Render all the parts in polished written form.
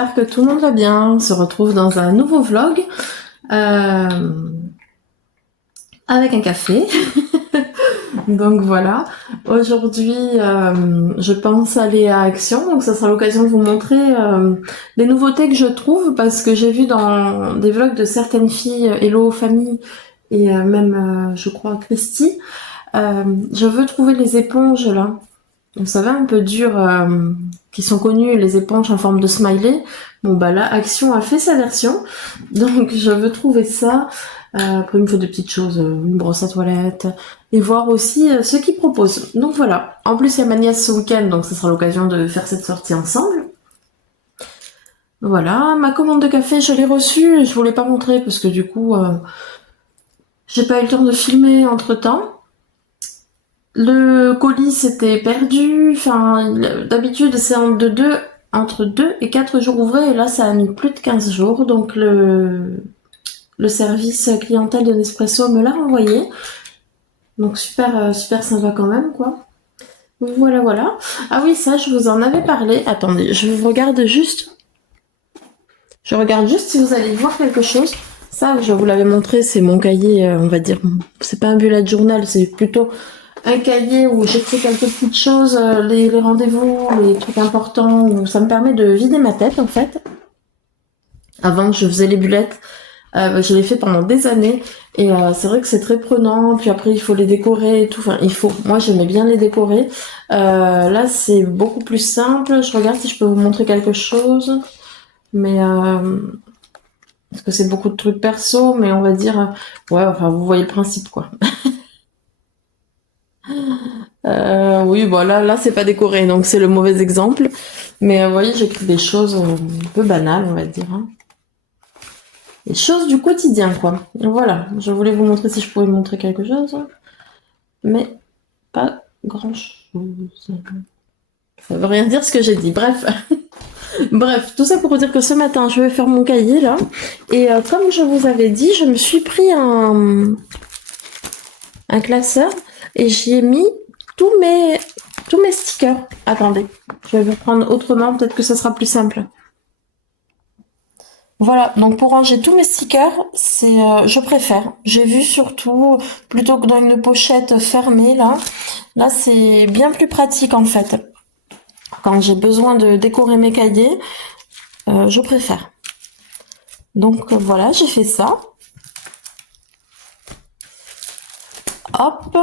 j'espère que tout le monde va bien. On se retrouve dans un nouveau vlog euh, avec un café. Donc voilà, aujourd'hui je pense aller à Action, donc ça sera l'occasion de vous montrer les nouveautés que je trouve parce que j'ai vu dans des vlogs de certaines filles, Hello Famille et même je crois Christy, je veux trouver les éponges là. Vous savez, un peu dur, qui sont connues, les éponges en forme de smiley. Bon bah là, Action a fait sa version, donc je veux trouver ça. Après, il me faut des petites choses, une brosse à toilette, et voir aussi ce qu'ils proposent. Donc voilà. En plus, il y a ma nièce ce week-end, donc ça sera l'occasion de faire cette sortie ensemble. Voilà, ma commande de café, je l'ai reçue, je vous l'ai pas montré parce que du coup, j'ai pas eu le temps de filmer entre-temps. Le colis s'était perdu, enfin d'habitude c'est entre 2 et 4 jours ouvrés et là ça a mis plus de 15 jours donc le service clientèle de Nespresso me l'a renvoyé. Donc super sympa quand même quoi. Voilà. Ah oui ça je vous en avais parlé. Attendez, je regarde juste si vous allez voir quelque chose. Ça je vous l'avais montré, c'est mon cahier, on va dire, c'est pas un bullet journal, c'est plutôt un cahier où j'écris quelques petites choses, les rendez-vous, les trucs importants, où ça me permet de vider ma tête en fait. Avant je faisais les bullets, je l'ai fait pendant des années et c'est vrai que c'est très prenant, puis après il faut les décorer et tout, enfin moi j'aimais bien les décorer. Là c'est beaucoup plus simple, je regarde si je peux vous montrer quelque chose, mais parce que c'est beaucoup de trucs perso, mais on va dire, ouais enfin vous voyez le principe quoi. Oui, bon là c'est pas décoré, donc c'est le mauvais exemple. Mais vous voyez, j'écris des choses un peu banales, on va dire. Hein. Des choses du quotidien, quoi. Voilà, je voulais vous montrer si je pouvais montrer quelque chose, mais pas grand-chose. Ça veut rien dire ce que j'ai dit. Bref, bref, tout ça pour vous dire que ce matin, je vais faire mon cahier là, et comme je vous avais dit, je me suis pris un classeur et j'y ai mis tous mes stickers. Attendez, je vais vous prendre autrement, peut-être que ça sera plus simple. Voilà, donc pour ranger tous mes stickers, je préfère. J'ai vu surtout, plutôt que dans une pochette fermée, là c'est bien plus pratique en fait. Quand j'ai besoin de décorer mes cahiers, je préfère. Donc voilà, j'ai fait ça. Hop,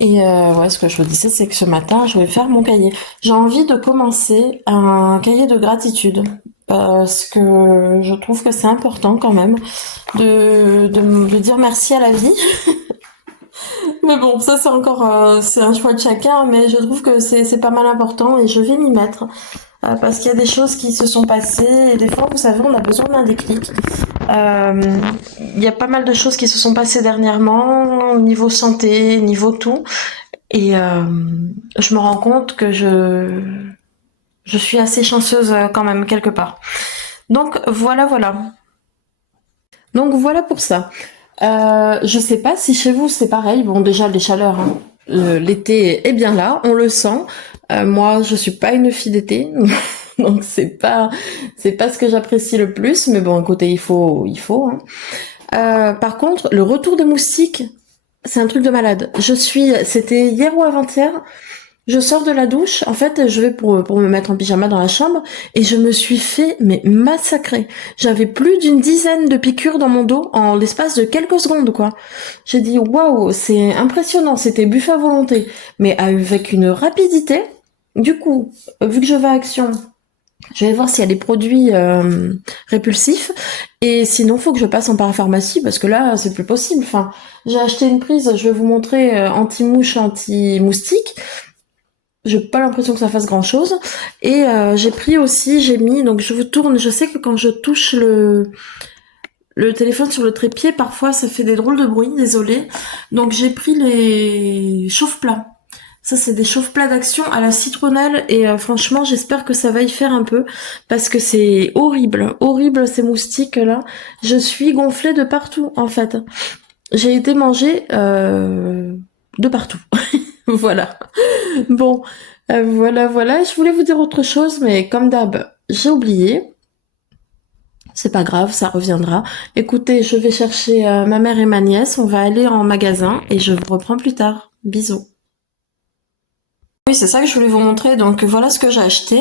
et ouais, ce que je vous disais, c'est que ce matin, je vais faire mon cahier. J'ai envie de commencer un cahier de gratitude parce que je trouve que c'est important quand même de dire merci à la vie. Mais bon, ça c'est encore c'est un choix de chacun, mais je trouve que c'est pas mal important et je vais m'y mettre parce qu'il y a des choses qui se sont passées et des fois, vous savez, on a besoin d'un déclic. Il y a pas mal de choses qui se sont passées dernièrement, niveau santé, niveau tout, et je me rends compte que je suis assez chanceuse quand même quelque part. Donc voilà. Donc voilà pour ça. Je sais pas si chez vous c'est pareil. Bon, déjà les chaleurs, hein. L'été est bien là, on le sent. Moi, je suis pas une fille d'été, donc c'est pas ce que j'apprécie le plus. Mais bon, à côté il faut. Hein. Par contre, le retour des moustiques, c'est un truc de malade. C'était hier ou avant-hier. Je sors de la douche, en fait, je vais pour me mettre en pyjama dans la chambre, et je me suis fait, mais massacrer. J'avais plus d'une dizaine de piqûres dans mon dos en l'espace de quelques secondes, quoi. J'ai dit, waouh, c'est impressionnant, c'était buffet à volonté. Mais avec une rapidité. Du coup, vu que je vais à Action, je vais voir s'il y a des produits répulsifs, et sinon, faut que je passe en parapharmacie, parce que là, c'est plus possible. Enfin, j'ai acheté une prise, je vais vous montrer, anti-mouche, anti-moustique. J'ai pas l'impression que ça fasse grand chose. Et j'ai mis, donc je vous tourne, je sais que quand je touche le téléphone sur le trépied, parfois ça fait des drôles de bruit, désolé. Donc j'ai pris les chauffe-plats. Ça c'est des chauffe-plats d'Action à la citronnelle et franchement j'espère que ça va y faire un peu parce que c'est horrible ces moustiques là. Je suis gonflée de partout en fait. J'ai été manger de partout. Voilà. Bon, voilà. Je voulais vous dire autre chose, mais comme d'hab, j'ai oublié. C'est pas grave, ça reviendra. Écoutez, je vais chercher ma mère et ma nièce, on va aller en magasin et je vous reprends plus tard. Bisous. Oui, c'est ça que je voulais vous montrer. Donc voilà ce que j'ai acheté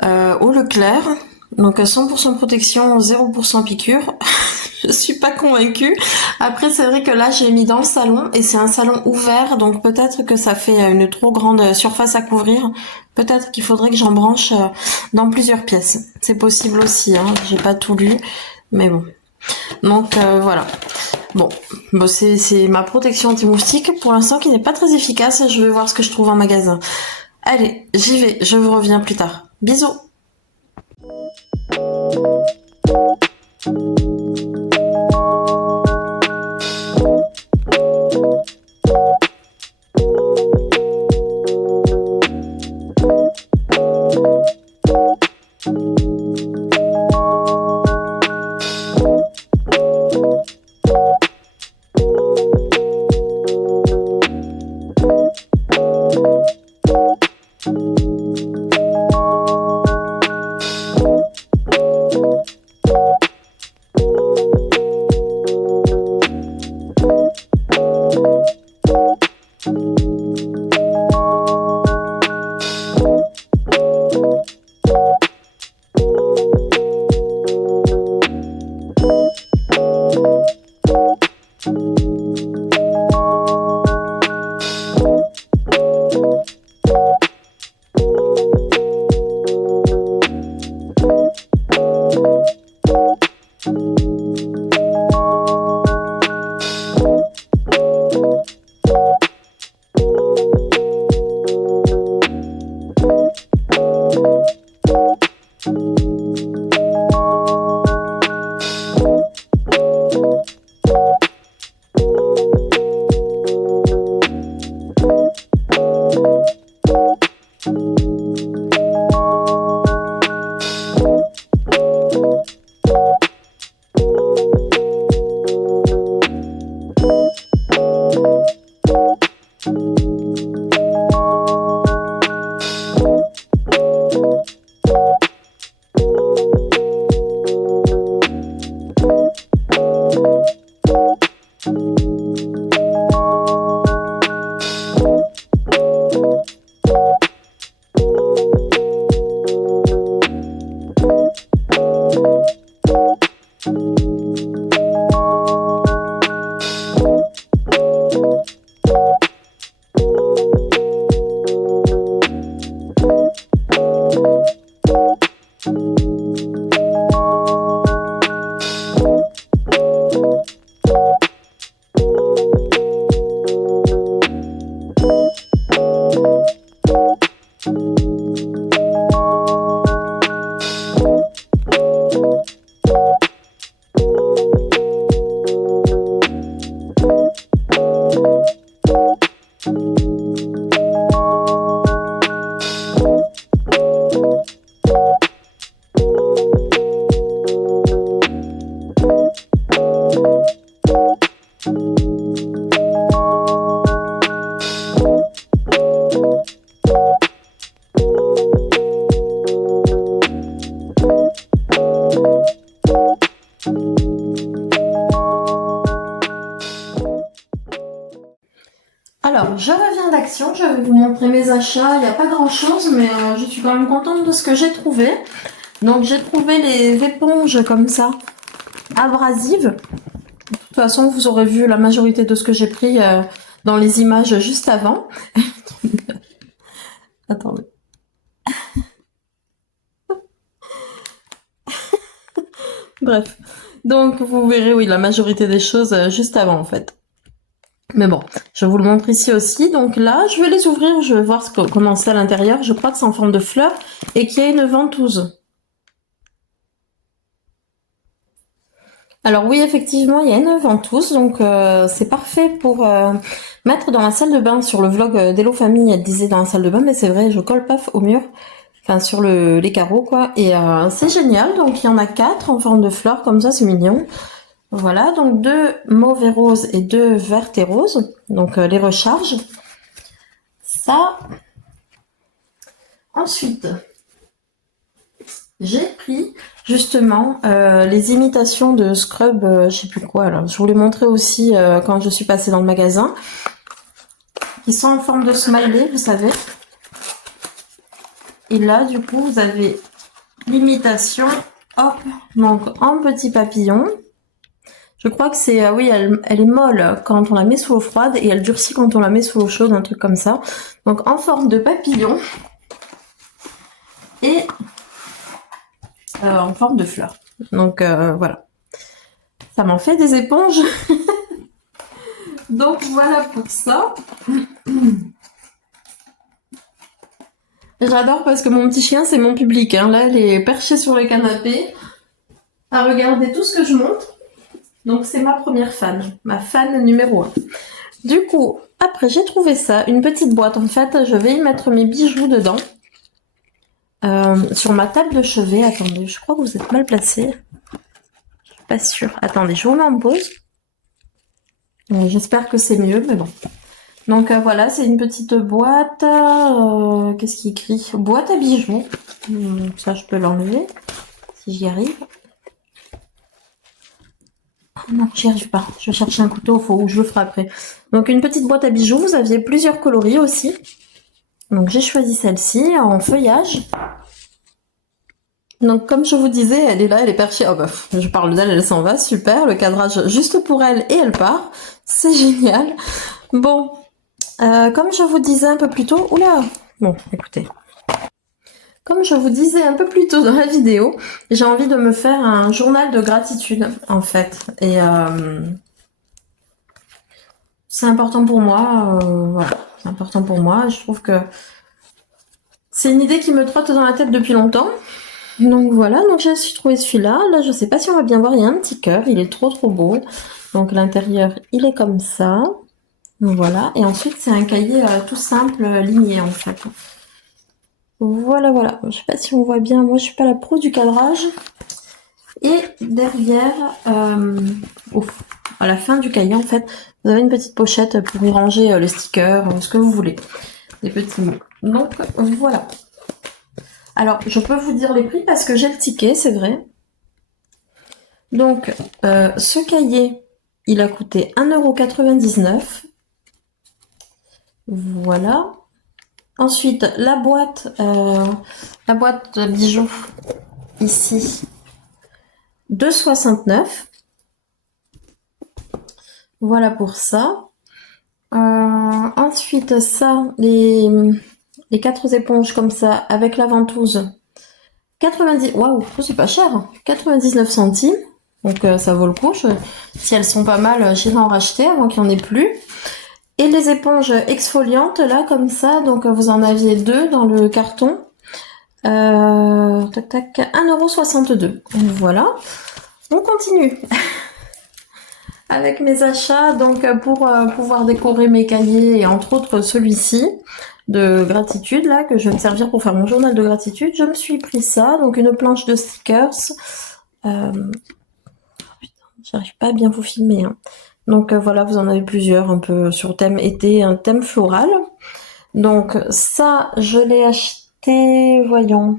au Leclerc. Donc 100% protection, 0% piqûre. Je suis pas convaincue. Après, c'est vrai que là, j'ai mis dans le salon et c'est un salon ouvert, donc peut-être que ça fait une trop grande surface à couvrir. Peut-être qu'il faudrait que j'en branche dans plusieurs pièces. C'est possible aussi, hein. J'ai pas tout lu, mais bon. Donc voilà. Bon, c'est ma protection anti-moustique pour l'instant qui n'est pas très efficace. Je vais voir ce que je trouve en magasin. Allez, j'y vais. Je vous reviens plus tard. Bisous. Alors, je reviens d'Action, je vais vous montrer mes achats. Il n'y a pas grand chose, mais je suis quand même contente de ce que j'ai trouvé. Donc, j'ai trouvé les éponges comme ça, abrasives. De toute façon, vous aurez vu la majorité de ce que j'ai pris dans les images juste avant. Attendez. Bref. Donc, vous verrez, oui, la majorité des choses juste avant, en fait. Mais bon, je vous le montre ici aussi. Donc là, je vais les ouvrir, je vais voir comment c'est à l'intérieur. Je crois que c'est en forme de fleur et qu'il y a une ventouse. Alors oui, effectivement, il y a une ventouse, donc c'est parfait pour mettre dans la salle de bain. Sur le vlog d'Hello Famille, elle disait dans la salle de bain, mais c'est vrai, je colle paf au mur, enfin sur les carreaux quoi. Et c'est génial, donc il y en a 4 en forme de fleurs, comme ça c'est mignon. Voilà, donc 2 mauves et roses et 2 vertes et roses, donc les recharges. Ça. Ensuite, j'ai pris, justement les imitations de scrub, je sais plus quoi là. Je vous l'ai montré aussi quand je suis passée dans le magasin. Qui sont en forme de smiley, vous savez. Et là, du coup, vous avez l'imitation, hop, donc en petit papillon. Je crois que c'est, oui, elle est molle quand on la met sous l'eau froide et elle durcit quand on la met sous l'eau chaude, un truc comme ça. Donc en forme de papillon et en forme de fleur. Donc voilà, ça m'en fait des éponges. Donc voilà pour ça. J'adore parce que mon petit chien, c'est mon public. Hein. Là, elle est perchée sur le canapé à regarder tout ce que je montre. Donc c'est ma première fan, ma fan numéro 1. Du coup, après j'ai trouvé ça, une petite boîte. En fait, je vais y mettre mes bijoux dedans. Sur ma table de chevet, attendez, je crois que vous êtes mal placé. Je suis pas sûre. Attendez, je vous mets en pause. J'espère que c'est mieux, mais bon. Donc voilà, c'est une petite boîte. Qu'est-ce qui écrit? Boîte à bijoux. Ça, je peux l'enlever si j'y arrive. Oh non, j'y arrive pas. Je vais chercher un couteau, ou je le ferai après. Donc une petite boîte à bijoux. Vous aviez plusieurs coloris aussi. Donc j'ai choisi celle-ci en feuillage. Donc comme je vous disais, elle est là, elle est perchée. Oh bah, je parle d'elle, elle s'en va, super. Le cadrage juste pour elle et elle part. C'est génial. Bon, comme je vous disais un peu plus tôt... Oula. Bon, écoutez. Comme je vous disais un peu plus tôt dans la vidéo, j'ai envie de me faire un journal de gratitude, en fait. Et c'est important pour moi. Voilà, c'est important pour moi. Je trouve que c'est une idée qui me trotte dans la tête depuis longtemps. Donc voilà, donc j'ai trouvé celui-là. Là, je sais pas si on va bien voir, il y a un petit cœur, il est trop beau. Donc l'intérieur, il est comme ça. Donc voilà, et ensuite c'est un cahier tout simple, ligné en fait. Voilà, voilà. Je sais pas si on voit bien, moi je suis pas la pro du cadrage. Et derrière, à la fin du cahier en fait, vous avez une petite pochette pour y ranger le sticker, ce que vous voulez. Des petits mots. Donc voilà. Alors, je peux vous dire les prix parce que j'ai le ticket, c'est vrai. Donc, ce cahier, il a coûté 1,99 €. Voilà. Ensuite, la boîte de bijoux, ici, 2,69 €. Voilà pour ça. Ensuite, ça, les 4 éponges comme ça, avec la ventouse, 90... Waouh, c'est pas cher, 99 centimes. Donc ça vaut le coup. Si elles sont pas mal, j'irai en racheter avant qu'il n'y en ait plus. Et les éponges exfoliantes, là, comme ça, donc vous en aviez 2 dans le carton. Tac, tac, 1,62 €. Voilà. On continue avec mes achats. Donc pour pouvoir décorer mes cahiers, et entre autres celui-ci de gratitude, là, que je vais me servir pour faire mon journal de gratitude, je me suis pris ça. Donc une planche de stickers. J'arrive pas à bien vous filmer. Hein. Donc voilà, vous en avez plusieurs, un peu sur thème été, un thème floral. Donc ça, je l'ai acheté, voyons,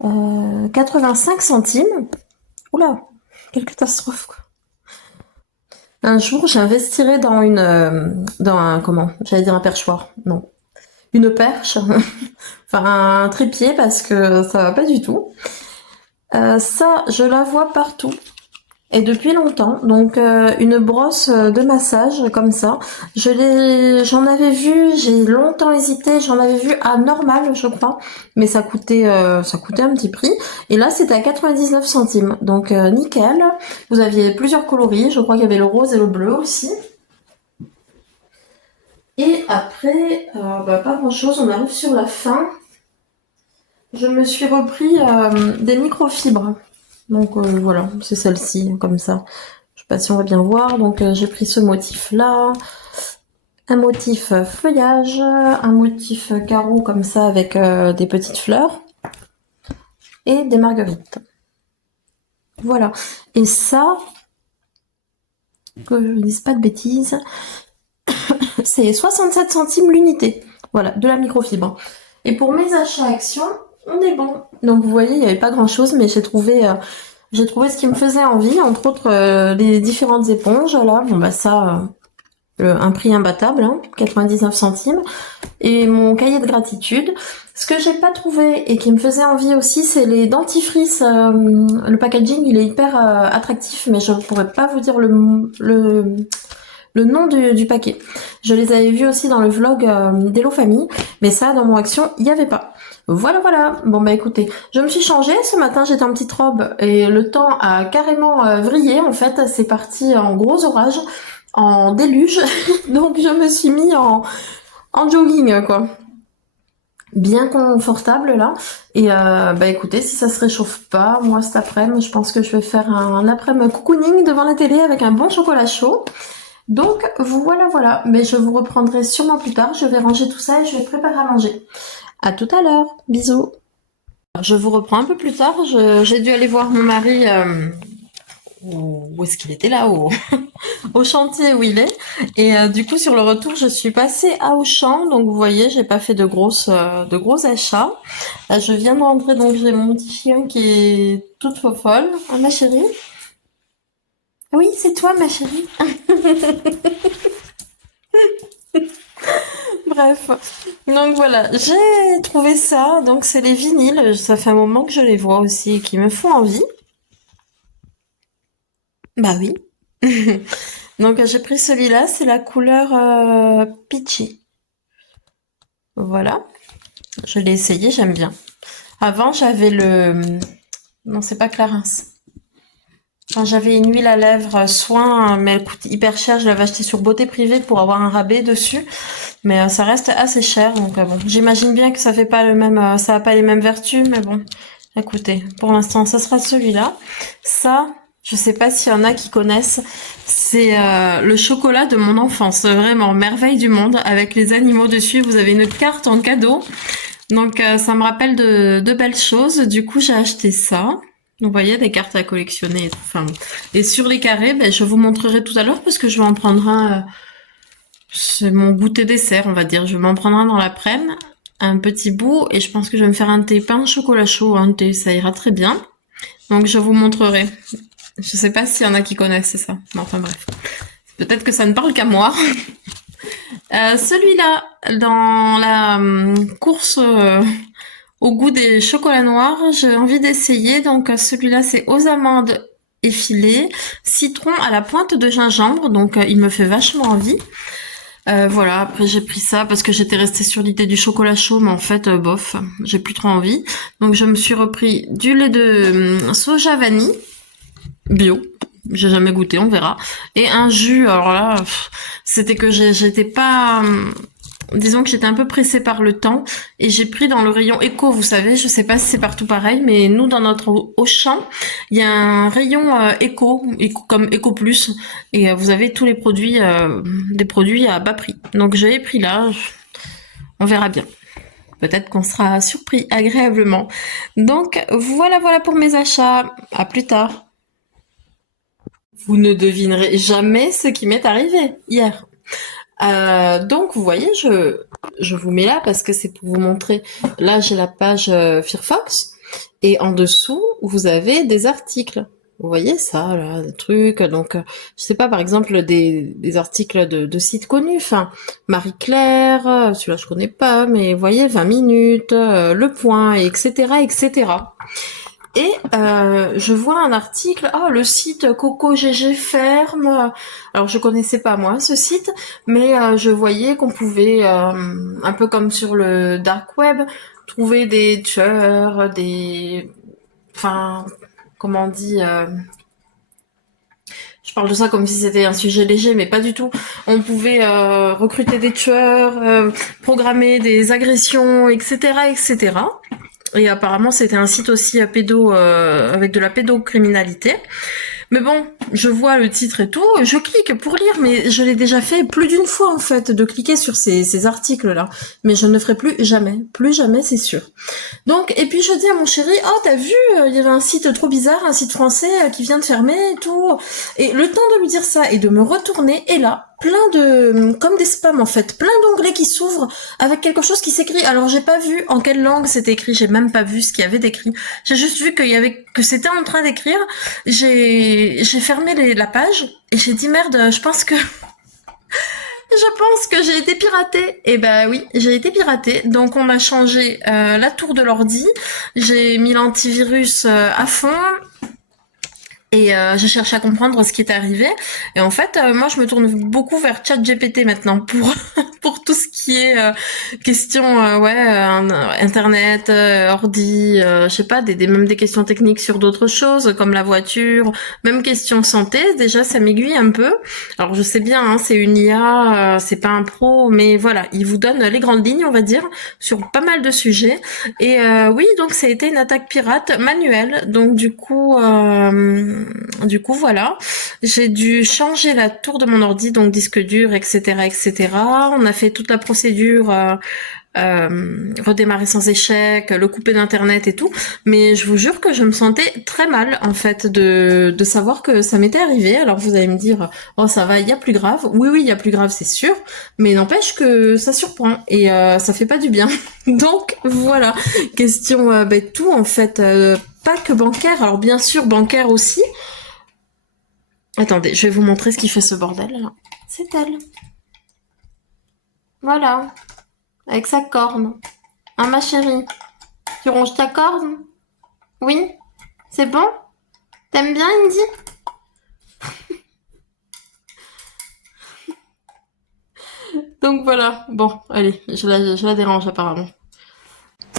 85 centimes. Oula, quelle catastrophe quoi. Un jour, j'investirai dans dans un, comment, j'allais dire un perchoir, non, une perche, enfin un trépied parce que ça va pas du tout. Ça, je la vois partout. Et depuis longtemps, donc une brosse de massage comme ça, j'en avais vu, j'ai longtemps hésité, j'en avais vu à normal je crois, mais ça coûtait un petit prix, et là c'était à 99 centimes, donc nickel. Vous aviez plusieurs coloris, je crois qu'il y avait le rose et le bleu aussi. Et après, pas grand chose, on arrive sur la fin. Je me suis repris des microfibres. Donc voilà, c'est celle-ci, comme ça. Je sais pas si on va bien voir. Donc j'ai pris ce motif-là, un motif feuillage, un motif carreau comme ça avec des petites fleurs et des marguerites. Voilà. Et ça, que je ne dise pas de bêtises, c'est 67 centimes l'unité. Voilà, de la microfibre. Et pour mes achats actions, On est bon. Donc vous voyez, il n'y avait pas grand-chose, mais j'ai trouvé ce qui me faisait envie, entre autres les différentes éponges là. Bon bah ça, un prix imbattable, hein, 99 centimes. Et mon cahier de gratitude. Ce que j'ai pas trouvé et qui me faisait envie aussi, c'est les dentifrices. Le packaging, il est hyper attractif, mais je pourrais pas vous dire le nom du paquet. Je les avais vus aussi dans le vlog d'Hello Famille, mais ça, dans mon action, il y avait pas. Voilà, voilà. Bon bah écoutez, je me suis changée. Ce matin, j'étais en petite robe et le temps a carrément vrillé. En fait, c'est parti en gros orage, en déluge. Donc je me suis mis en jogging, quoi. Bien confortable là. Et bah écoutez, si ça se réchauffe pas, moi cet après-midi, je pense que je vais faire un après-midi cocooning devant la télé avec un bon chocolat chaud. Donc voilà, voilà. Mais je vous reprendrai sûrement plus tard. Je vais ranger tout ça et je vais préparer à manger. À tout à l'heure. Bisous. Je vous reprends un peu plus tard. J'ai dû aller voir mon mari. Où est-ce qu'il était là au chantier où il est. Et du coup, sur le retour, je suis passée à Auchan. Donc, vous voyez, j'ai pas fait de gros achats. Là, je viens de rentrer, donc j'ai mon petit chien qui est toute folle. Ah, ma chérie? Oui, c'est toi, ma chérie. Bref. Donc voilà, j'ai trouvé ça. Donc, c'est les vinyles. Ça fait un moment que je les vois aussi et qui me font envie. Bah oui. Donc, j'ai pris celui-là. C'est la couleur peachy. Voilà. Je l'ai essayé, j'aime bien. Avant, j'avais le... Non, c'est pas Clarins. Enfin, j'avais une huile à lèvres soin, mais elle coûte hyper cher. Je l'avais acheté sur Beauté Privée pour avoir un rabais dessus. Mais ça reste assez cher. Donc bon, j'imagine bien que ça fait pas le même... ça a pas les mêmes vertus, mais bon. Écoutez, pour l'instant, ça sera celui-là. Ça, je sais pas s'il y en a qui connaissent. C'est le chocolat de mon enfance. Vraiment, merveille du monde. Avec les animaux dessus. Vous avez une carte en cadeau. Donc ça me rappelle de belles choses. Du coup, j'ai acheté ça. Vous voyez, des cartes à collectionner et tout. Enfin, et sur les carrés, ben, je vous montrerai tout à l'heure parce que je vais en prendre un. C'est mon goûter dessert, on va dire. Je vais m'en prendre un dans l'après-midi, un petit bout, et je pense que je vais me faire un thé, pas un chocolat chaud, un thé, ça ira très bien. Donc je vous montrerai. Je sais pas s'il y en a qui connaissent ça. Mais enfin bref. Peut-être que ça ne parle qu'à moi. Celui-là, dans la course au goût des chocolats noirs, j'ai envie d'essayer. Donc celui-là, c'est aux amandes effilées, citron à la pointe de gingembre. Donc il me fait vachement envie. Voilà, après j'ai pris ça parce que j'étais restée sur l'idée du chocolat chaud, mais en fait, bof, j'ai plus trop envie. Donc je me suis repris du lait de soja vanille, bio. J'ai jamais goûté, on verra. Et un jus, alors là, c'était que j'étais pas... disons que j'étais un peu pressée par le temps et j'ai pris dans le rayon éco, vous savez, je sais pas si c'est partout pareil, mais nous dans notre Auchan, il y a un rayon éco comme Eco Plus et vous avez tous les produits, des produits à bas prix. Donc j'ai pris là, on verra bien. Peut-être qu'on sera surpris agréablement. Donc voilà, voilà pour mes achats. À plus tard. Vous ne devinerez jamais ce qui m'est arrivé hier. Donc vous voyez, je vous mets là parce que c'est pour vous montrer. Là j'ai la page Firefox et en dessous vous avez des articles. Vous voyez ça, là, des trucs. Donc je sais pas, par exemple des articles de sites connus. Enfin Marie-Claire, celui-là je connais pas, mais vous voyez 20 minutes, Le Point, etc., etc. Et je vois un article, le site Coco GG ferme. Alors je connaissais pas moi ce site, mais je voyais qu'on pouvait, un peu comme sur le dark web, trouver des tueurs, enfin, comment on dit, je parle de ça comme si c'était un sujet léger, mais pas du tout. On pouvait recruter des tueurs, programmer des agressions, etc., etc. Et apparemment, c'était un site aussi à avec de la pédocriminalité. Mais bon, je vois le titre et tout, je clique pour lire, mais je l'ai déjà fait plus d'une fois en fait, de cliquer sur ces articles-là. Mais je ne le ferai plus jamais, c'est sûr. Donc, et puis je dis à mon chéri, oh t'as vu, il y avait un site trop bizarre, un site français qui vient de fermer et tout. Et le temps de lui dire ça et de me retourner, et là, comme des spams en fait, plein d'onglets qui s'ouvrent avec quelque chose qui s'écrit. Alors j'ai pas vu en quelle langue c'était écrit, j'ai même pas vu ce qu'il y avait d'écrit. J'ai juste vu que c'était en train d'écrire. J'ai fermé la page et j'ai dit merde, je pense que j'ai été piratée. Et ben oui, j'ai été piratée. Donc on a changé la tour de l'ordi. J'ai mis l'antivirus à fond. Et je cherche à comprendre ce qui est arrivé. Et en fait, moi, je me tourne beaucoup vers ChatGPT maintenant pour pour tout ce qui est question, internet, ordi, je sais pas, même des questions techniques sur d'autres choses comme la voiture, même question santé. Déjà, ça m'aiguille un peu. Alors, je sais bien, hein, c'est une IA, c'est pas un pro, mais voilà, il vous donne les grandes lignes, on va dire, sur pas mal de sujets. Et oui, donc ça a été une attaque pirate manuelle. Donc du coup, voilà, j'ai dû changer la tour de mon ordi, donc disque dur, etc., etc. On a fait toute la procédure, redémarrer sans échec, le couper d'internet et tout. Mais je vous jure que je me sentais très mal, en fait, de savoir que ça m'était arrivé. Alors vous allez me dire, oh ça va, il y a plus grave. Oui, oui, il y a plus grave, c'est sûr. Mais n'empêche que ça surprend et ça fait pas du bien. Donc voilà, question tout en fait. Pas que bancaire, alors bien sûr bancaire aussi. Attendez, je vais vous montrer ce qui fait ce bordel là. C'est elle. Voilà. Avec sa corne. Hein, ma chérie? Tu ronges ta corne? Oui? C'est bon? T'aimes bien, Indy? Donc voilà. Bon, allez, je la dérange apparemment.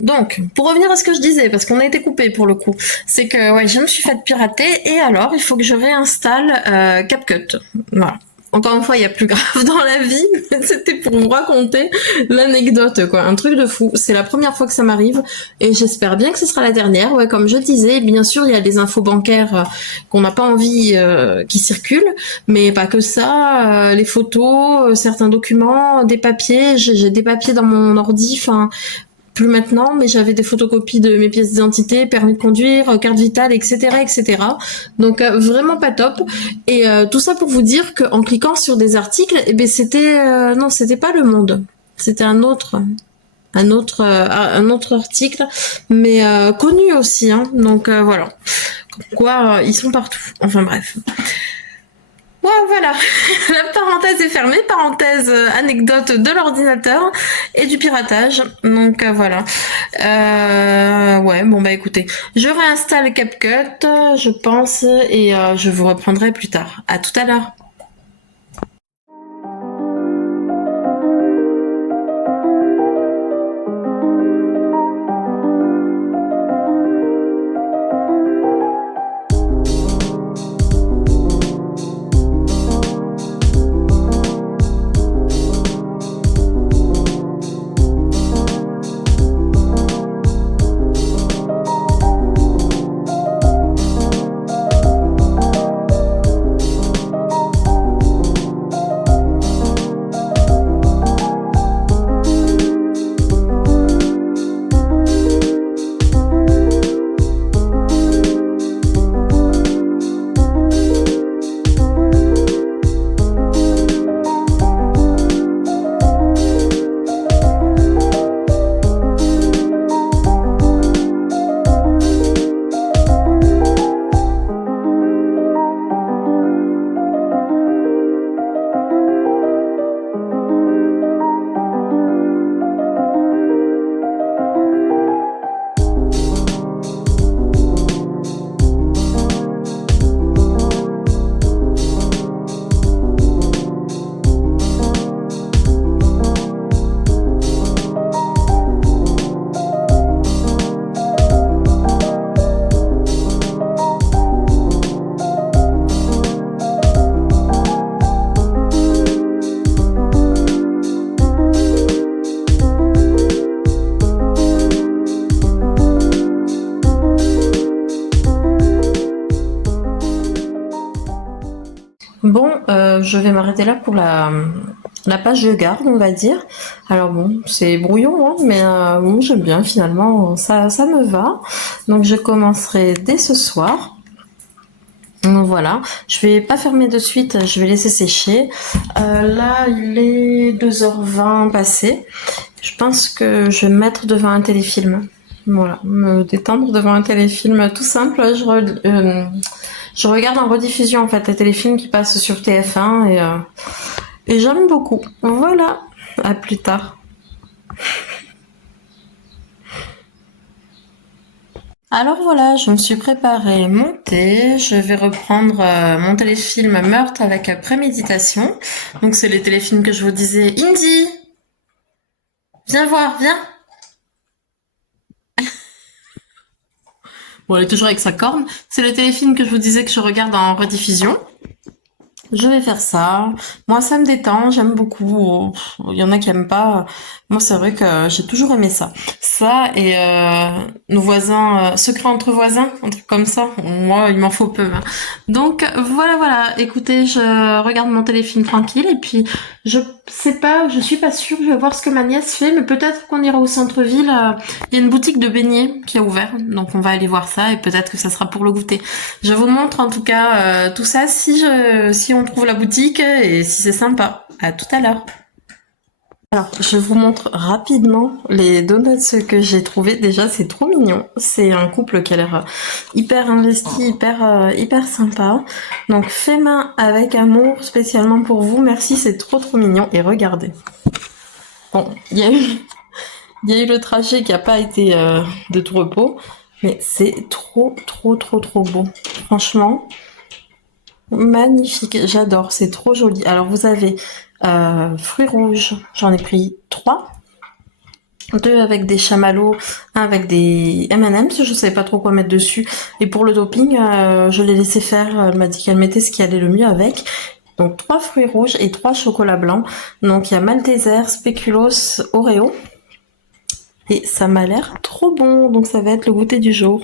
Donc, pour revenir à ce que je disais, parce qu'on a été coupé pour le coup, c'est que ouais, je me suis fait pirater et alors il faut que je réinstalle CapCut. Voilà. Encore une fois, il y a plus grave dans la vie, mais c'était pour vous raconter l'anecdote, quoi. Un truc de fou. C'est la première fois que ça m'arrive et j'espère bien que ce sera la dernière. Ouais, comme je disais, bien sûr, il y a des infos bancaires qu'on n'a pas envie qui circulent, mais pas que ça. Les photos, certains documents, des papiers. J'ai des papiers dans mon ordi, enfin plus maintenant, mais j'avais des photocopies de mes pièces d'identité, permis de conduire, carte vitale, etc., etc. Donc vraiment pas top. Et tout ça pour vous dire qu'en cliquant sur des articles, eh ben c'était non, c'était pas Le Monde, c'était un autre article, mais connu aussi. Hein. Donc voilà. Comme quoi, ils sont partout. Enfin bref. Ouais, voilà, la parenthèse est fermée, parenthèse anecdote de l'ordinateur et du piratage. Donc voilà. Ouais, bon bah écoutez, je réinstalle CapCut, je pense, et je vous reprendrai plus tard. À tout à l'heure. Bon, je vais m'arrêter là pour la page de garde, on va dire. Alors bon, c'est brouillon, hein, mais bon, j'aime bien finalement, ça me va. Donc je commencerai dès ce soir. Donc voilà, je vais pas fermer de suite, je vais laisser sécher. Là, il est 2h20 passé. Je pense que je vais me mettre devant un téléfilm. Voilà, me détendre devant un téléfilm tout simple. Je regarde en rediffusion en fait les téléfilms qui passent sur TF1 et j'aime beaucoup. Voilà, à plus tard. Alors voilà, je me suis préparée mon thé. Je vais reprendre mon téléfilm Meurtre avec préméditation. Donc c'est les téléfilms que je vous disais. Indy, viens voir, viens. Bon, elle est toujours avec sa corne. C'est le téléfilm que je vous disais que je regarde en rediffusion. Je vais faire ça. Moi, ça me détend, j'aime beaucoup. Il y en a qui aiment pas. Moi, c'est vrai que j'ai toujours aimé ça. Ça et nos voisins, secrets entre voisins, un truc comme ça. Moi, il m'en faut peu, hein. Donc voilà, voilà. Écoutez, je regarde mon téléfilm tranquille et puis je sais pas, je suis pas sûre. Je vais voir ce que ma nièce fait, mais peut-être qu'on ira au centre-ville. Il y a une boutique de beignets qui a ouvert, donc on va aller voir ça et peut-être que ça sera pour le goûter. Je vous montre en tout cas tout ça si on trouve la boutique et si c'est sympa. À tout à l'heure. Alors, je vous montre rapidement les donuts que j'ai trouvés. Déjà, c'est trop mignon. C'est un couple qui a l'air hyper investi, hyper sympa. Donc, fait main avec amour, spécialement pour vous. Merci, c'est trop mignon. Et regardez. Bon, il y a eu le trajet qui a pas été de tout repos, mais c'est trop beau. Franchement, magnifique. J'adore. C'est trop joli. Alors, vous avez fruits rouges. J'en ai pris 3. 2 avec des chamallows, 1 avec des M&M's, je savais pas trop quoi mettre dessus. Et pour le doping, je l'ai laissé faire, elle m'a dit qu'elle mettait ce qui allait le mieux avec. Donc 3 fruits rouges et 3 chocolats blancs. Donc il y a Malteser, Spéculoos, Oreo. Et ça m'a l'air trop bon, donc ça va être le goûter du jour.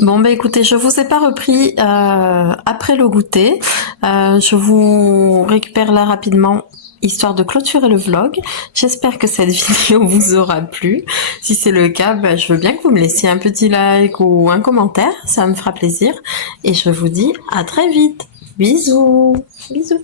Bon bah écoutez, je vous ai pas repris après le goûter. Je vous récupère là rapidement histoire de clôturer le vlog. J'espère que cette vidéo vous aura plu. Si c'est le cas, bah, je veux bien que vous me laissiez un petit like ou un commentaire, ça me fera plaisir. Et je vous dis à très vite. Bisous. Bisous.